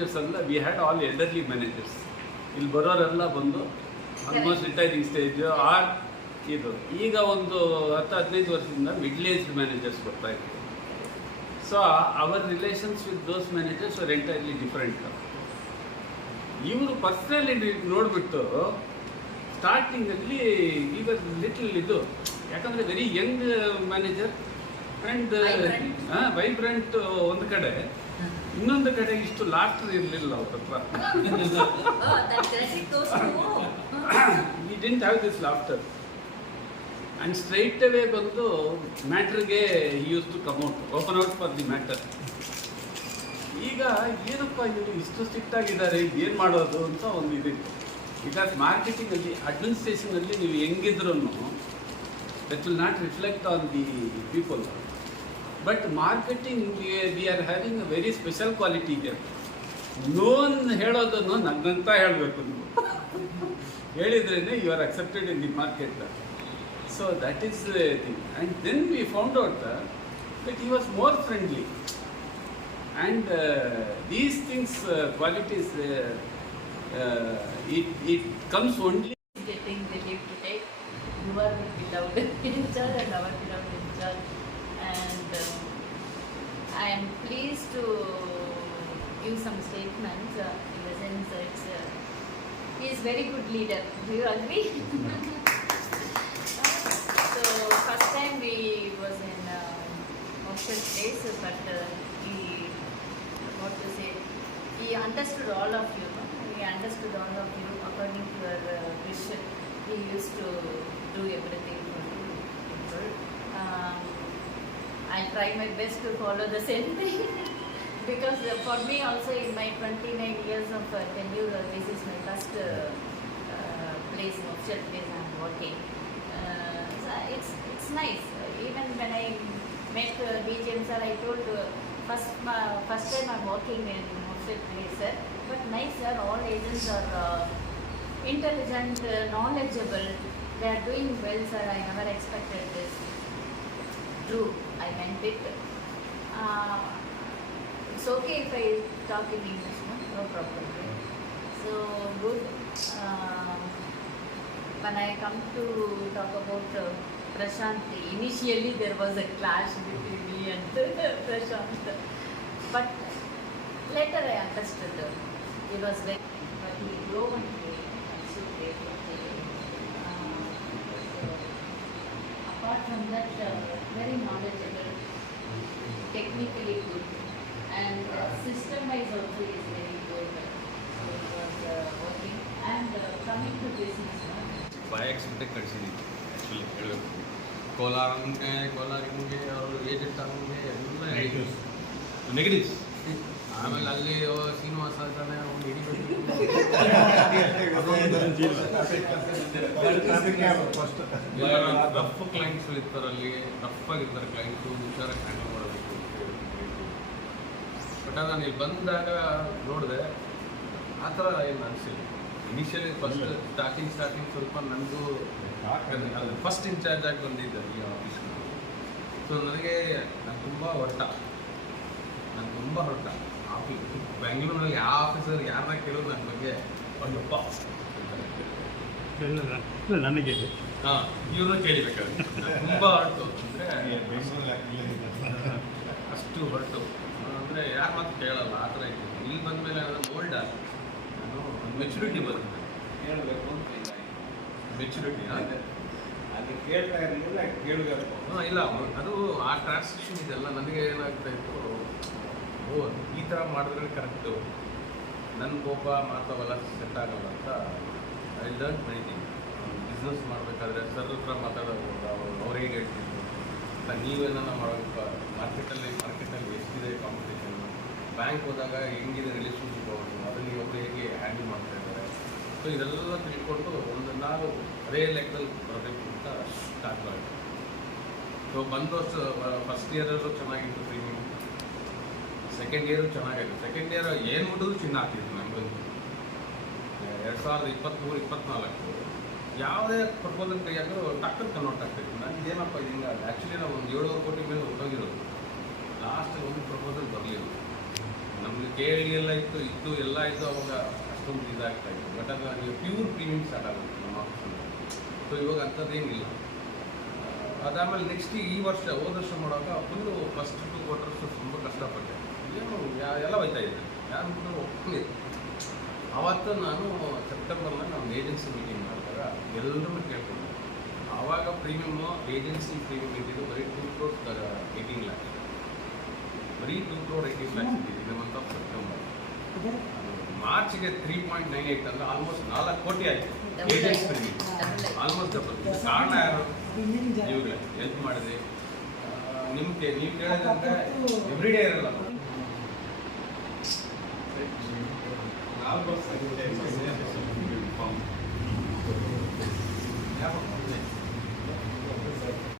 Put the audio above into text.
Managers ಅಲ್ಲ, we had all elderly managers. ಇಲ್ಲಿ ಬರೋರೆಲ್ಲ ಬಂದು ಆಲ್ಮೋಸ್ಟ್ ರಿಟೈರಿಂಗ್ ಸ್ಟೇಜ್ ಆರ್ ಇದು. ಈಗ ಒಂದು 10-15 ವರ್ಷದಿಂದ ಮಿಡ್ಲ್ ಏಜ್ಡ್ ಮ್ಯಾನೇಜರ್ಸ್ ಬರ್ತಾ ಇತ್ತು. So our relations with those managers are entirely different. ಇವರು ಪರ್ಸ್ನಲಿ ನೋಡಿಬಿಟ್ಟು ಸ್ಟಾರ್ಟಿಂಗಲ್ಲಿ ಇವರ್ ಲಿಟಲ್ ಇದು, ಯಾಕಂದರೆ very young manager and vibrant ಒಂದು ಕಡೆ, ಇನ್ನೊಂದು ಕಡೆ ಇಷ್ಟು ಲಾಫ್ಟರ್ ಇರಲಿಲ್ಲ ಅವ್ರ ಹತ್ರ. We didn't have this laughter. And straight away ಬಂದು ಮ್ಯಾಟ್ರಿಗೆ use to come out, open out for the matter. ಈಗ ಏನಪ್ಪ ಇವರು ಇಷ್ಟು ಸ್ಟ್ರಿಕ್ಟ್ ಆಗಿದ್ದಾರೆ, ಏನು ಮಾಡೋದು ಅಂತ ಒಂದು ಇದಿತ್ತು. ಬಿಕಾಸ್ ಮಾರ್ಕೆಟಿಂಗಲ್ಲಿ, ಅಡ್ಮಿನಿಸ್ಟ್ರೇಷನಲ್ಲಿ ನೀವು ಹೆಂಗಿದ್ರು that will not reflect on the people. But marketing we are having a very special quality ಇದೆ. ನೋನ್ ಹೇಳೋದನ್ನು ನನ್ನಂತ ಹೇಳಬೇಕು ನೀವು. ಹೇಳಿದ್ರೇ you are accepted in the market. So that is the thing. And then we found out that he was more friendly. And these things, qualities, it comes only. Getting the leave to take. You are without in charge and our without in charge. And I am pleased to give some statements in the sense that he is very good leader. Do you agree? So first time we was in Moksha place, but he, what to say, he understood all of you. He understood all of you according to your wish. He used to do everything for you people. I try my best to follow the same thing. Because for me also in my 29 years of tenure, this is my first place, official place I am working. So it's nice. Even when I met BGM sir, I told first time I am working in official place, sir. But nice sir, all agents are intelligent, knowledgeable. They are doing well, sir. I never expected this. True, I meant it. It's okay if I talk in English, no problem. So good. When I come to talk about Prashant, initially there was a clash between me and Prashant. But later I understood. He was very, but he grew and I'm so grateful to him. Apart from that, very knowledgeable, technically good, and system-wise also is very good. So it was working. And coming to business, by accident ಕಳಿಸಿದ್ದೀವಿ actually ಹೇಳಬೇಕು. ಕೋಲಾರಿಗೆ ಅವರು agent ಆಗೋಂಗೆ ಎಲ್ಲ negatives. ಆಮೇಲೆ ಅಲ್ಲಿ ಶ್ರೀನಿವಾಸ ಇದ್ದಾನೆ, ಅವ್ನು ಹಿಡಿಬೇಕು. ರಫ್ ಕ್ಲೈಂಟ್ಸ್ ಇರ್ತಾರೆ ಅಲ್ಲಿ, ರಫ್ ಆಗಿರ್ತಾರೆ ಕ್ಲೈಂಟ್ಸು, ಹುಷಾರಾಗಿ ಹ್ಯಾಂಡಲ್ ಮಾಡಬೇಕು. ಬಟ್ ಅದು ನಾನು ಇಲ್ಲಿ ಬಂದಾಗ ನೋಡಿದೆ, ಆ ಥರ ಏನು ಅನಿಸಿಲ್ಲ. ಇನಿಷಿಯಲಿ ಫಸ್ಟ್ ಸ್ಟಾರ್ಟಿಂಗ್ ಸ್ವಲ್ಪ ನನಗೂ ಫಸ್ಟ್ ಇನ್ಚಾರ್ಜ್ ಆಗಿ ಬಂದಿದ್ದೆ ಈ ಆಫೀಸ್ಗೆ. ಸೊ ನನಗೆ ನಾನು ತುಂಬ ಹೊರಟ ಆಫೀಸ್ ಬೆಂಗಳೂರಿನಲ್ಲಿ ಯಾವ ಆಫೀಸರ್ ಯಾರನ್ನ ಕೇಳೋದು ನನ್ನ ಬಗ್ಗೆ ಒಂದಪ್ಪ ನನಗೆ ಹಾಂ ಇವ್ರನ್ನ ಕೇಳಿಬೇಕಾದ್ರೆ ತುಂಬ ಹೊರಟು ಅಂದರೆ ಅಷ್ಟು ಹೊರಟು ಅಂದರೆ ಯಾರು ಮಾತು ಕೇಳಲ್ಲ ಆ ಥರ ಇತ್ತು. ಇಲ್ಲಿ ಬಂದಮೇಲೆ ನಾನು ಓಲ್ಡ್ ಆಗ ನಾನು ಮೆಚುರಿಟಿ ಬಂದಿದ್ದೆ, ಹೇಳಬೇಕು ಅಂತ ಮೆಚುರಿಟಿ ಅದು ಕೇಳ್ತಾ ಇರಲಿಲ್ಲ, ಕೇಳಬೇಕು. ಹಾಂ ಇಲ್ಲ, ಅದು ಆ ಟ್ರಾನ್ಸಾಕ್ಷನ್ ಇದೆಲ್ಲ ನನಗೆ ಏನಾಗ್ತಾ ಇತ್ತು, ಓ ಈ ಥರ ಮಾಡಿದ್ರೆ ಕರೆಕ್ಟು, ನನ್ನ ಕೋಪ ಮಾತಾವಲ್ಲ ಸೆಟ್ ಆಗಲ್ಲ ಅಂತ ಐ ಲರ್ನ್ ಮೈಥಿಂಗ್. ಬಿಸ್ನೆಸ್ ಮಾಡಬೇಕಾದ್ರೆ ಸರ್ ಹತ್ರ ಮಾತಾಡೋದು, ಅವ್ರು ಹೇಗೆ ಹೇಳ್ತಿದ್ರು ಅಂತ, ನೀವೇನ ಮಾಡೋದಪ್ಪ, ಮಾರ್ಕೆಟಲ್ಲಿ ಎಷ್ಟಿದೆ ಕಾಂಪಿಟೇಷನ್, ಬ್ಯಾಂಕ್ ಹೋದಾಗ ಹೆಂಗಿದೆ ರಿಲೇಷನ್ಶಿಪ್ ಅವರು, ಅದನ್ನು ಒಬ್ಬರು ಹೇಗೆ ಹ್ಯಾಂಡಲ್ ಮಾಡ್ತಾ ಇದ್ದಾರೆ. ಸೊ ಇದೆಲ್ಲ ತಿಳ್ಕೊಂಡು ಒಂದು ನಾವು ಅದೇ ಲೆಕ್ಕದಲ್ಲಿ ಬರಬೇಕು ಅಂತ ಸ್ಟಾರ್ಟ್ ಮಾಡಿದ್ವಿ. ಸೊ ಬಂದು ಫಸ್ಟ್ ಇಯರಲ್ಲೂ ಚೆನ್ನಾಗಿತ್ತು ಟ್ರೈನಿಂಗ್, ಸೆಕೆಂಡ್ ಇಯರು ಚೆನ್ನಾಗಿತ್ತು. ಸೆಕೆಂಡ್ ಇಯರ್ ಏನು ಮಾಡೋದು ಚಿನ್ನ ಆಗ್ತಿತ್ತು ನಮಗಂತೂ. 2023-24 ಯಾವುದೇ ಪ್ರಪೋಸಲ್ ಕೈಯಾದರೂ ಟಕ್ಕರ್ ಕನ್ವರ್ಟ್ ಆಗ್ತಿತ್ತು. ನನಗೆ ಏನಪ್ಪ ಇದೀಗ ಆ್ಯಕ್ಚುಲಿ ನಾವು ಒಂದು 7,000 ಕೋಟಿ ಮೇಲೆ ಹೊರಟೋಗಿರೋದು, ಲಾಸ್ಟ್ ಒಂದು ಪ್ರಪೋಸಲ್ ಬರಲಿಲ್ಲ. ನಮಗೆ ಕೆ ಎಲ್ ಡಿ ಎಲ್ಲ ಇತ್ತು ಎಲ್ಲ ಇತ್ತು ಅವಾಗ ಅಷ್ಟೊಂದು ಇದಾಗ್ತಾ ಇತ್ತು. ಬಟ್ ಅದು ನೀವು ಪ್ಯೂರ್ ಪ್ರೀಮಿಯಮ್ ಸ್ಟಾರ್ಟ್ ಆಗುತ್ತೆ ನಮ್ಮ ಆಫೀಸಲ್ಲಿ. ಸೊ ಇವಾಗ ಅಂಥದ್ದೇನಿಲ್ಲ. ಅದಾದಮೇಲೆ ನೆಕ್ಸ್ಟ್ ಈ ವರ್ಷ ಹೋದ ವರ್ಷ ಮಾಡುವಾಗ ಫುಲ್ಲು ಫಸ್ಟ್ 2 ಕ್ವಾರ್ಟರ್ಸು ತುಂಬ ಕಷ್ಟಪಟ್ಟೆ. ಏನು ಎಲ್ಲ ಹೋಯ್ತಾ ಇದೆ, ಯಾರು ಕೂಡ ಒಪ್ಪಿದೆ. ಆವತ್ತು ನಾನು ಸೆಪ್ಟೆಂಬರ್ನಲ್ಲಿ ನಮ್ಮ ಏಜೆನ್ಸಿ ಮೀಟಿಂಗ್ ಮಾಡಿದಾಗ ಎಲ್ಲರೂ ಕೇಳ್ಕೊಂಡೆ. ಆವಾಗ ಪ್ರೀಮಿಯಮ್ಮು ಏಜೆನ್ಸಿ ಪ್ರೀಮಿಯಮ್ ಇದ್ದಿದ್ದು ಬರೀ 2 crore 18 lakhs. ಬರೀ 2 crore 18 lakhs ಇದ್ದಿದ್ದು in the month of September. ಮಾರ್ಚ್ಗೆ 3.98 ಅಂದರೆ ಆಲ್ಮೋಸ್ಟ್ 4 ಕೋಟಿ ಆಯಿತು ಏಜೆನ್ಸಿ ಪ್ರೀಮಿಯಮ್, ಆಲ್ಮೋಸ್ಟ್ ಡಬಲ್. ಕಾರಣ ಯಾರು? ಇವುಗಳೇ ಹೆಲ್ಪ್ ಮಾಡಿದೆ. ನಿಮಗೆ ನೀವು ಕೇಳೋದಂದ್ರೆ ಎವ್ರಿ ಡೇ ಇರಲ್ಲ.